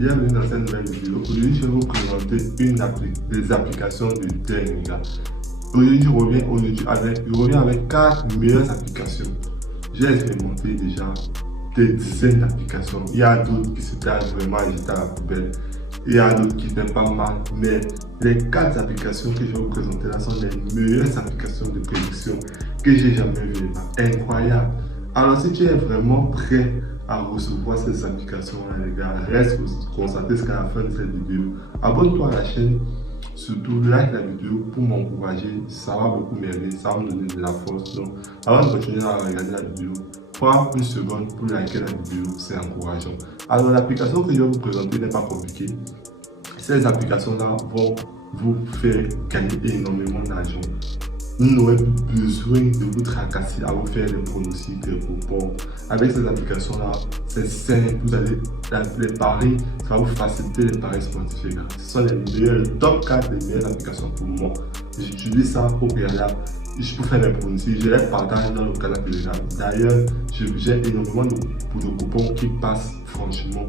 bienvenue dans cette nouvelle vidéo. Aujourd'hui, je vais vous présenter des applications de Ten, les gars. Aujourd'hui, je reviens avec 4 meilleures applications. J'ai expérimenté déjà des dizaines d'applications. Il y a d'autres qui s'étaient vraiment jetées à la poubelle. Il y a d'autres qui étaient pas mal. Mais les 4 applications que je vais vous présenter là sont les meilleures applications de prédiction que j'ai jamais vues. Incroyable. Alors, si tu es vraiment prêt à recevoir ces applications-là, les gars, reste concentré jusqu'à la fin de cette vidéo. Abonne-toi à la chaîne, surtout like la vidéo pour m'encourager. Ça va beaucoup m'aider, ça va me donner de la force. Donc, avant de continuer à regarder la vidéo, prends une seconde pour liker la vidéo, c'est encourageant. Alors, l'application que je vais vous présenter n'est pas compliquée. Ces applications-là vont vous faire gagner énormément d'argent. Vous n'aurez plus besoin de vous tracasser à vous faire des pronostics, des coupons. Avec ces applications-là, c'est simple. Vous allez les paris, ça va vous faciliter les paris sportifs. Ce sont les top 4 des meilleures applications pour moi. J'utilise ça au préalable. Je peux faire des pronostics, je les partage dans le canal Telegram. D'ailleurs, j'ai énormément de coupons qui passent franchement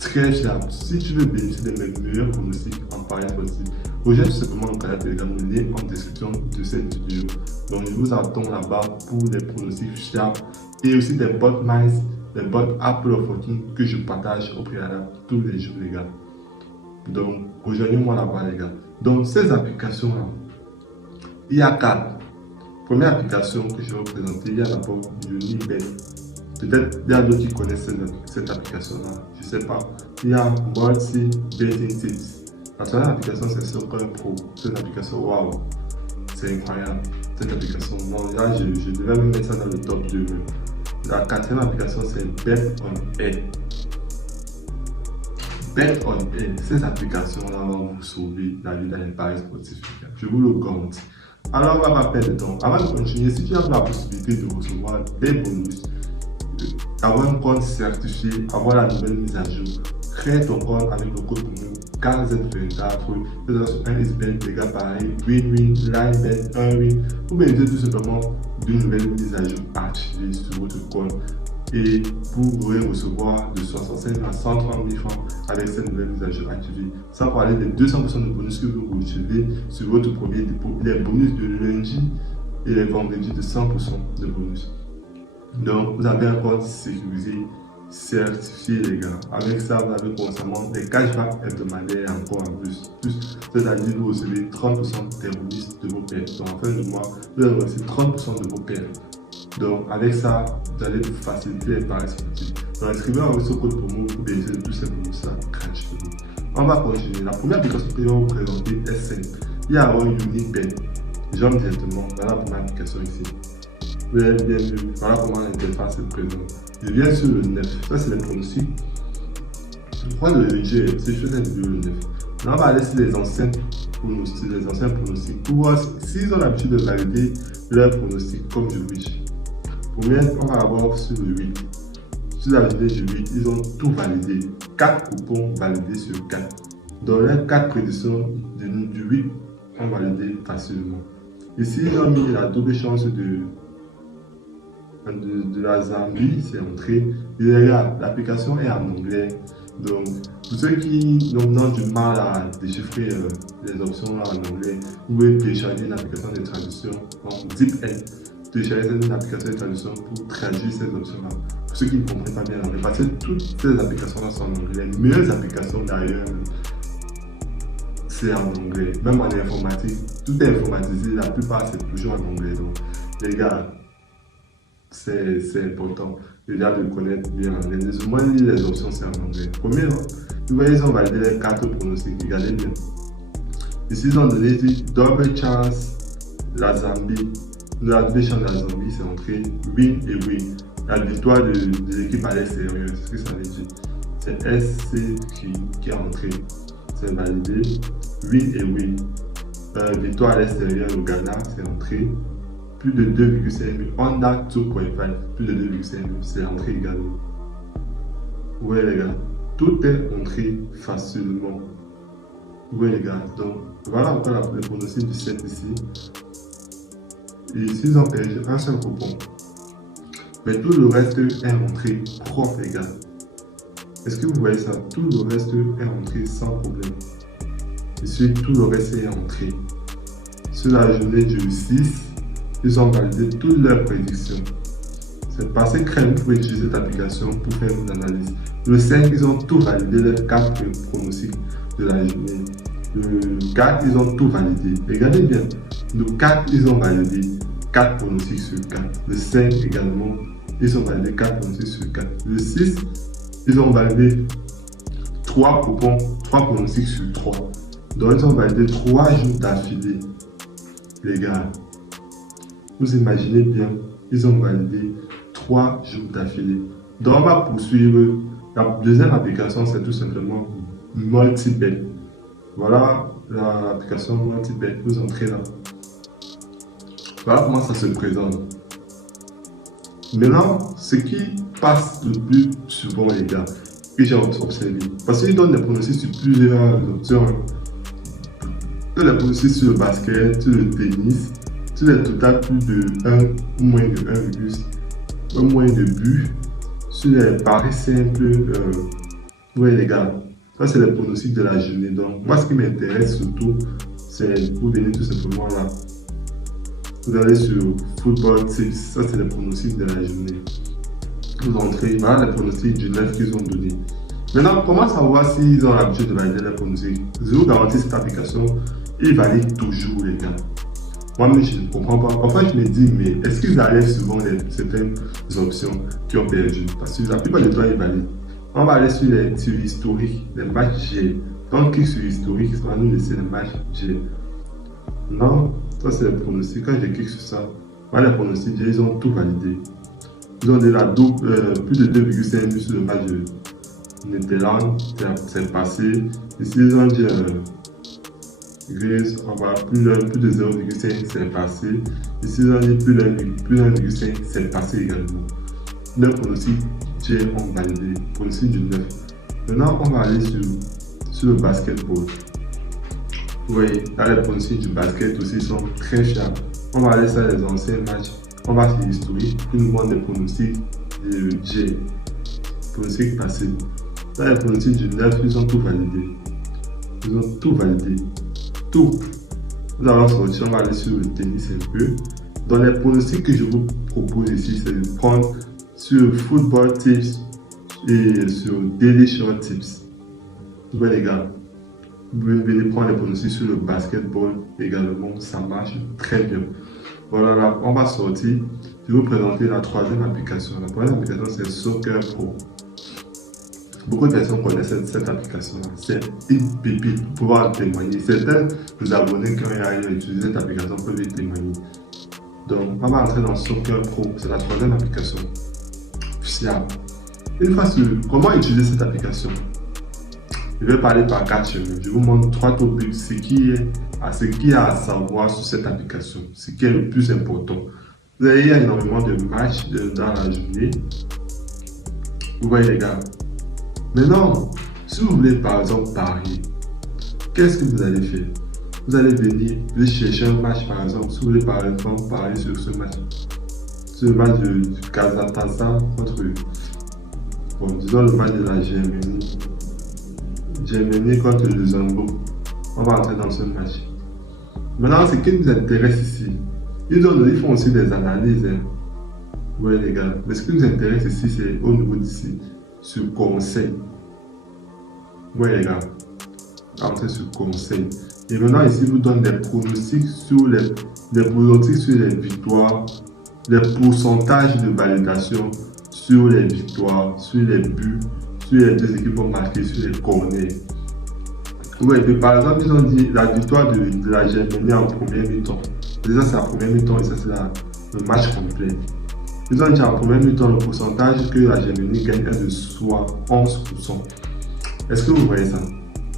très fiable. Si tu veux bénéficier de mes meilleurs pronostics en paris sportifs, rejoins tout simplement le canal Telegram, le lien en description de cette vidéo. Donc je vous attends là-bas pour des pronostics fiables et aussi des bots mice, des bots Apple of Fortune que je partage au préalable tous les jours, les gars. Donc rejoignez-moi là-bas, les gars. Donc ces applications-là, il y a 4. Première application que je vais vous présenter, il y a d'abord Unibet. Peut-être il y a d'autres qui connaissent cette application-là, je ne sais pas. Il y a Multi Betting Tips. La troisième application, c'est Soccer Pro. Cette application, waouh, c'est incroyable. Cette application, bon, là, je devais même mettre ça dans le top 2. La quatrième application, c'est Bet on Air. Bet on Air, ces applications-là vont vous sauver la vie dans les paris sportifs. Je vous le garantis. Alors, on va pas perdre de temps. Avant de continuer, si tu as la possibilité de recevoir des bonus, avoir un compte certifié, avoir la nouvelle mise à jour, crée ton compte avec le code promo KZ24, un SBet, des gars pareil, win-win, line-bet, un win. Vous bénéficiez tout simplement d'une nouvelle mise à jour activée sur votre compte et vous pourrez recevoir de 65 à 130 000 francs avec cette nouvelle mise à jour activée. Sans parler des 200% de bonus que vous recevez sur votre premier dépôt, les bonus de lundi et les vendredis de 100% de bonus. Donc, vous avez un compte sécurisé, certifié, les gars. Avec ça, vous avez constamment des cashbacks hebdomadaires encore en plus. C'est-à-dire que vous recevez 30% des bonus de vos pertes. Donc, en fin de mois, vous avez reçu 30% de vos pertes. Donc, avec ça, vous allez vous faciliter les paris sportifs. Donc, inscrivez-vous avec ce code promo pour bénéficier de tous ces bonus-là gratuitement. On va continuer. La première application que je vais vous présenter est simple. Il y a Unibet. J'entre directement dans la première application ici. Vous avez bien vu, voilà comment l'interface est présente. Je viens sur le 9, ça c'est les pronostics. Je crois que le jeu, si je fais cette vidéo le 9. Là on va aller sur les anciens pronostics pour voir s'ils ont l'habitude de valider leurs pronostics comme je wish. Premier, on va avoir sur le 8. Sur la vidéo du 8, ils ont tout validé. 4 coupons validés sur 4. Dans les 4 prédictions du 8, on validé facilement. Ici, ils ont mis la double chance de la Zambie, c'est entré. L'application est en anglais. Donc, pour ceux qui ont du mal à déchiffrer les options là en anglais, vous pouvez télécharger une application de traduction, donc DeepL. Télécharger une application de traduction pour traduire ces options-là. Pour ceux qui ne comprennent pas bien l'anglais, parce que toutes ces applications-là sont en anglais. Les meilleures applications d'ailleurs, c'est en anglais. Même en informatique, tout est informatisé, la plupart c'est toujours en anglais. Donc, les gars, c'est important déjà de connaître bien l'anglais. Moi, les options c'est en anglais. Premier, vous voyez, ils ont validé les 4 pronostics. Regardez bien. Ici, ils ont donné double chance, la Zambie. La double chance de la Zambie, c'est entré win et win. La victoire de l'équipe à l'extérieur, c'est ce que ça veut dire. C'est SC qui est entré. C'est validé. Win et win. Victoire à l'extérieur, le Ghana, c'est entré. Plus de 2,5 000, under 2.5, plus de 2,5 000, c'est entré également. Ouais les gars, tout est entré facilement. Ouais les gars, donc voilà encore le pronostic du 7 ici. Et ici ils ont perdu un seul coupon. Mais tout le reste est rentré propre les gars. Est-ce que vous voyez ça? Tout le reste est entré sans problème. Ici, tout le reste est entré. Sur la journée du 6, ils ont validé toutes leurs prédictions. C'est passé crème, vous pouvez utiliser cette application pour faire une analyse. Le 5, ils ont tout validé, les 4 pronostics de la journée. Le 4, ils ont tout validé. Regardez bien. Le 4, ils ont validé 4 pronostics sur 4. Le 5 également, ils ont validé 4 pronostics sur 4. Le 6, ils ont validé 3 pronostics sur 3. Donc, ils ont validé 3 jours d'affilée. Les gars, vous imaginez bien, ils ont validé 3 jours d'affilée. Donc, on va poursuivre. La deuxième application, c'est tout simplement Multibet. Voilà l'application Multibet. Vous entrez là. Voilà comment ça se présente. Maintenant, ce qui passe le plus souvent, les gars, que j'ai observé, parce qu'ils donnent des pronostics sur plusieurs options. Ils donnent des pronostics sur le basket, sur le tennis, sur les totales plus de 1 ou moins de 1 moins de but, sur les paris simples. Oui, les gars, ça c'est les pronostics de la journée. Donc, moi, ce qui m'intéresse surtout, c'est pour venir tout simplement là. Vous allez sur Football Tips, ça c'est les pronostics de la journée. Vous entrez, voilà les pronostics du 9 qu'ils ont donné. Maintenant, comment savoir s'ils ont l'habitude de valider les pronostics? Je vous garantis cette application, ils valident toujours, les gars. Moi-même, je ne comprends pas. Parfois, je me dis, mais est-ce qu'ils enlèvent souvent certaines options qui ont perdu? Parce que la plupart du temps, ils valident. On va aller sur l'historique, les matchs G. Donc, on clique sur l'historique, ça va nous laisser les matchs G. Non, ça c'est les pronostics. Quand je clique sur ça, voilà les pronostics, ils ont tout validé. Ils ont déjà plus de 2,5 buts sur le match de Netherlands, c'est passé. Ici, ils ont dit Grèce, on va plus de 0,5, c'est passé. Ici, ils ont dit plus de 1,5, c'est passé également. Le pronostic J ont validé, pronostic du 9. Maintenant, on va aller sur le basketball. Oui, là, les pronostics du basket aussi sont très fiables. On va aller sur les anciens matchs. On va sur l'historique. Ils nous montrent des pronostics de J. Pronostics passés. Là, les pronostics du 9, ils ont tout validé. Ils ont tout validé. Tout. Nous allons sortir, on va aller sur le tennis un peu. Dans les pronostics que je vous propose ici, c'est de prendre sur Football Tips et sur Daily Short Tips. Vous voyez les gars, vous pouvez venir prendre les pronostics sur le basketball également, ça marche très bien. Voilà, là, on va sortir. Je vais vous présenter la troisième application. La troisième application, c'est Soccer Pro. Beaucoup de personnes connaissent cette application-là. C'est une pépite pour pouvoir témoigner. Certains des abonnés qui ont utilisé cette application peuvent y témoigner. Donc, on va entrer dans Soccer Pro. C'est la troisième application fiable. Une fois sur comment utiliser cette application, je vais parler par 4 chemins. Je vous montre 3 topics, ce qui est à savoir sur cette application, ce qui est le plus important. Vous avez énormément de matchs dans la journée. Vous voyez les gars. Maintenant, si vous voulez par exemple parier, qu'est-ce que vous allez faire? Vous allez venir, vous allez chercher un match par exemple. Si vous voulez par exemple parier sur ce match, sur le match de Kazakhstan contre, bon, disons le match de la Germanie. Germanie contre le Luxembourg. On va entrer dans ce match. Maintenant, ce qui nous intéresse ici, ils font aussi des analyses. Hein. Oui les gars, mais ce qui nous intéresse ici, c'est au niveau d'ici, sur conseil. Oui les gars, entrer sur conseil. Et maintenant ici, ils vous donnent des pronostics sur les victoires, les pourcentages de validation sur les victoires, sur les buts, sur les deux équipes vont marquer, sur les corners. Oui, par exemple, ils ont dit la victoire de la Germanie en première mi-temps. Déjà, c'est la première mi-temps et ça, c'est le match complet. Ils ont dit en première mi-temps, le pourcentage que la Germanie gagne est de soit 11%. Est-ce que vous voyez ça?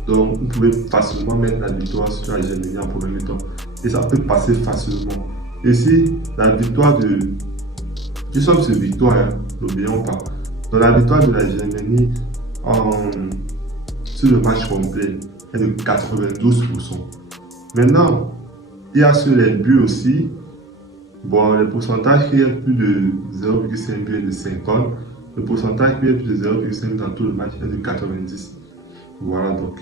Donc, vous pouvez facilement mettre la victoire sur la Germanie en première mi-temps et ça peut passer facilement. Ici, la victoire de. Nous sommes sur victoire, hein, n'oublions pas. Donc, la victoire de la Germanie sur le match complet est de 92%. Maintenant, il y a sur les buts aussi. Bon, le pourcentage qui est plus de 0,5 but de 50. Le pourcentage qui est plus de 0,5 dans tout le match est de 90. Voilà donc.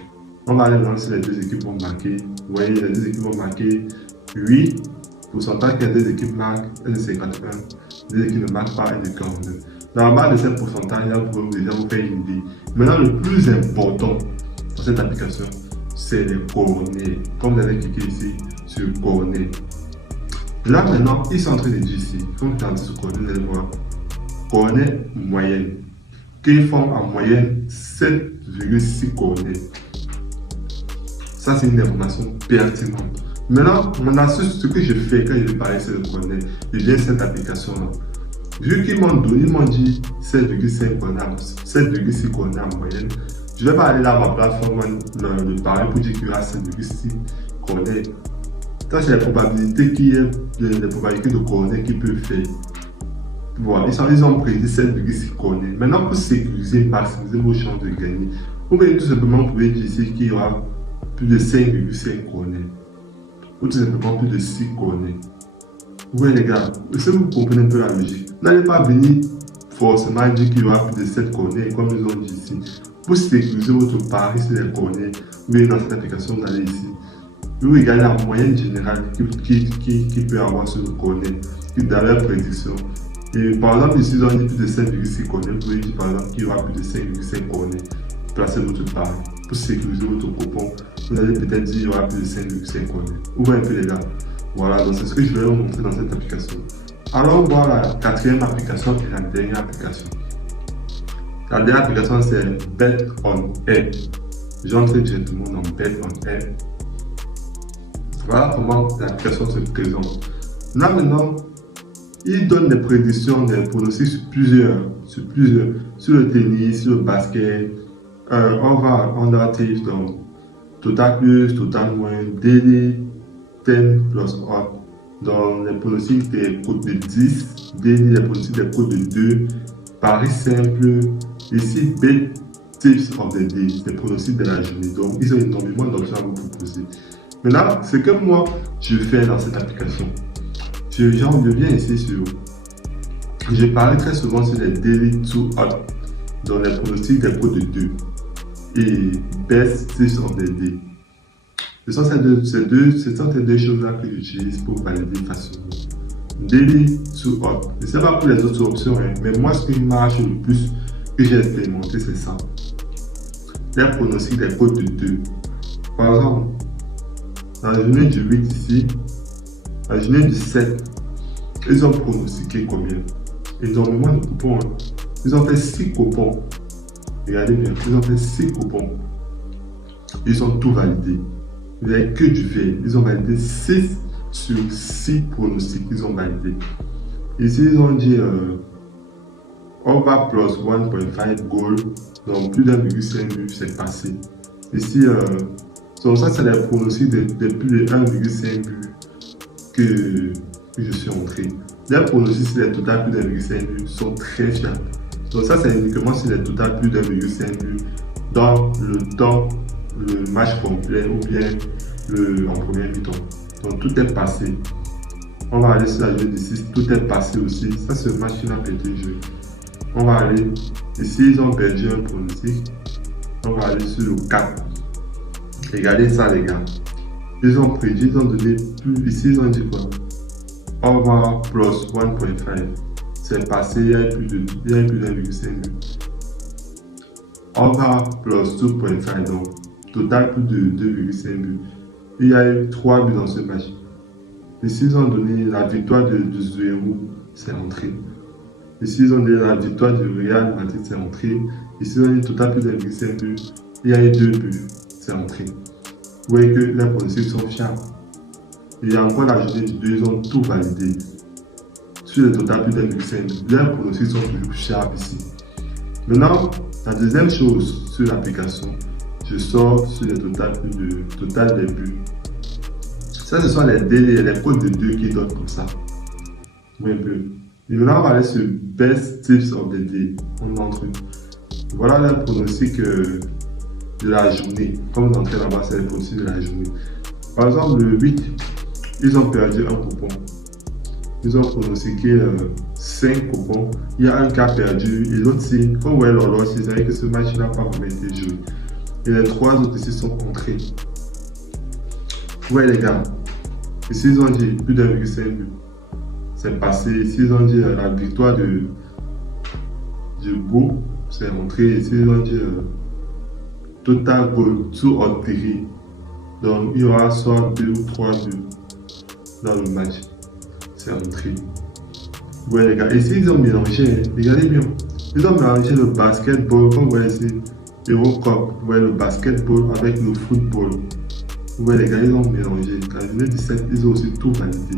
On va aller voir si les deux équipes vont marquer. Vous voyez, les deux équipes vont marquer 8. Le pourcentage que les deux équipes marquent est de 51. Les deux équipes ne marquent pas est de 42. Dans la base de ces pourcentages-là, vous pouvez déjà vous faire une idée. Maintenant, le plus important dans cette application, c'est les coordonnées. Comme vous allez cliquer ici sur coordonnées. Là maintenant, ils sont en train de dire ici, quand vous regardez sur coordonnées, vous allez voir coordonnées moyennes, qui font en moyenne 7,6 coordonnées. Ça, c'est une information pertinente. Maintenant, mon astuce, ce que je fais quand je vais parler sur le coordonnées, je viens cette application-là. Vu qu'ils m'ont dit 7,5 coordonnées, 7,6 coordonnées en moyenne, je ne vais pas aller là à ma plateforme de parler pour dire qu'il y aura 7,6 coordonnées. Ça, c'est la probabilité les probabilités de coordonnées qu'ils peuvent faire. Voilà, ils ont prédit 7,6 coordonnées. Maintenant, pour sécuriser, maximiser vos chances de gagner, vous pouvez tout simplement dire ici qu'il y aura plus de 5,5 coordonnées. Ou tout simplement plus de 6 coordonnées. Oui les gars, est-ce que vous comprenez un peu la logique? N'allez pas venir forcément dire qu'il y aura plus de 7 coordonnées comme ils ont dit ici. Pour sécuriser votre pari sur les coordonnées, vous venez dans cette application, vous allez ici. Vous regardez la moyenne générale qui peut avoir sur le coordonnées, dans leur prédiction. Et par exemple, ici, ils ont dit plus de 5,6 coordonnées. Vous pouvez dire par exemple qu'il y aura plus de 5,5 coordonnées. Placez votre pari pour sécuriser votre coupon. Vous allez peut-être dire qu'il y aura plus de 5,5 coordonnées. Ouvrez un peu les gars. Voilà, donc c'est ce que je vais vous montrer dans cette application. Alors, voilà la quatrième application et la dernière application. La dernière application, c'est Bet on Air. J'entre directement dans Bet on Air. Voilà comment l'application se présente. Là maintenant, il donne des prédictions, des pronostics sur le tennis, sur le basket. On va en actif donc total plus, total moins, daily, 10 plus 1. Dans les pronostics des codes de 10, daily, les pronostics des codes de 2, paris simple. Ici, bet tips of the day, les pronostics de la journée. Donc, ils ont énormément d'options à vous proposer. Maintenant, ce que moi, je fais dans cette application, je viens ici sur... Je parle très souvent sur les daily to up, dans les pronostics des codes de 2 et best tips of the day. Ce sont ces deux choses-là que j'utilise pour valider facilement. Daily to up. Je ne sais pas pour les autres options, hein, mais moi, ce qui marche le plus que j'ai expérimenté, c'est ça. Les pronostics des codes de 2. Par exemple, dans la journée du 8 ici, la journée du 7, ils ont pronostiqué combien? Énormément de coupons. Hein. Ils ont fait 6 coupons. Regardez bien, ils ont fait 6 coupons. Ils ont tout validé. Il n'y avait que du vert. Ils ont validé 6 sur 6 pronostics. Ils ont validé. Ici, ils ont dit over plus 1.5 goal. Donc plus d'1,5 but, c'est passé. Ici, ça, c'est les pronostics de plus de 1,5 but que je suis entré. Les pronostics sur les totales plus d'1,5 but sont très fiables. Donc ça, c'est uniquement sur les totales plus d'1,5 but dans le temps, le match complet ou bien en première mi-temps. Donc tout est passé. On va aller sur la journée du 6, tout est passé aussi. Ça, c'est le match qui n'a pas été joué. On va aller, ici, ils ont perdu un pronostic. On va aller sur le 4. Regardez ça, les gars. Ils ont prédit, ils ont donné plus. Ici, ils ont dit quoi? Over plus 1.5. C'est passé, il y a plus d'1,5 but. Over plus 2.5, donc total plus de 2,5 buts. Il y a eu 3 buts dans ce match. Ici, ils ont donné la victoire de Zouérou, c'est entré. Ici, ils ont donné la victoire du Real Madrid, c'est entré. Ici, ils ont donné total plus de 1,5 buts. Il y a eu 2 buts, c'est entré. Vous voyez que les pronostics sont fiables. Il y a encore la journée du 2, ils ont tout validé. Sur le total plus d'1,5 but, les pronostics sont toujours fiables ici. Maintenant, la deuxième chose sur l'application, je sors sur le total des buts. Ça, ce sont les délais, les codes de 2 qui donnent comme ça. Oui, un peu. Et maintenant, on va aller sur Best Tips of the Day. On entre. Voilà les pronostics de la journée. Comme vous entrez là-bas, c'est les pronostics de la journée. Par exemple, le 8, ils ont perdu un coupon. ils ont pronostiqué 5 coupons. Il y a un cas perdu et l'autre, si, quand vous voyez l'horloge, c'est vrai que ce match n'a pas vraiment été joué. Et les 3 autres ici sont entrés. Ouais, les gars, ici ils ont dit plus d'1,5 but. C'est passé. Ici ils ont dit la victoire de Beau, c'est entré. Ici ils ont dit total goal, tout enterré. Donc il y aura soit 2 ou 3 buts dans le match. C'est entré. Ouais, les gars, ici ils ont mélangé, regardez bien. Ils ont mélangé le basketball, comme vous voyez ici, Eurocup, vous voyez le basketball avec le football. Vous voyez, les gars, ils ont mélangé. En 2017, ils ont aussi tout validé.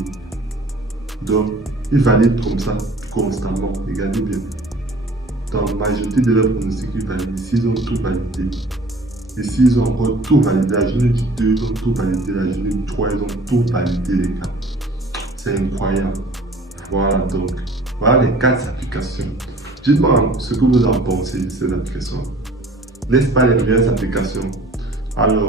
Donc, ils valident comme ça, constamment. Regardez bien. Dans la majorité de leurs pronostics, ils valident. Ici, ils ont tout validé. Ici, ils ont encore tout validé. La journée du 2, ils ont tout validé. La journée du 3, ils ont tout validé, les gars. C'est incroyable. Voilà, donc, voilà les 4 applications. Dites-moi ce que vous en pensez de ces applications. N'est-ce pas les meilleures applications? Alors,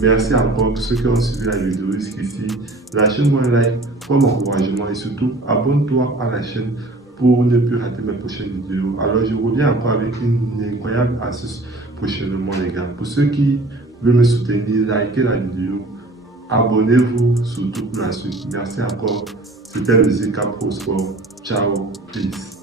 merci encore pour ceux qui ont suivi la vidéo jusqu'ici. Lâchez-moi un like comme encouragement et surtout abonne-toi à la chaîne pour ne plus rater mes prochaines vidéos. Alors, je reviens encore avec une incroyable astuce prochainement, les gars. Pour ceux qui veulent me soutenir, likez la vidéo. Abonnez-vous surtout pour la suite. Merci encore. C'était le ZK Pro Sport. Ciao, peace.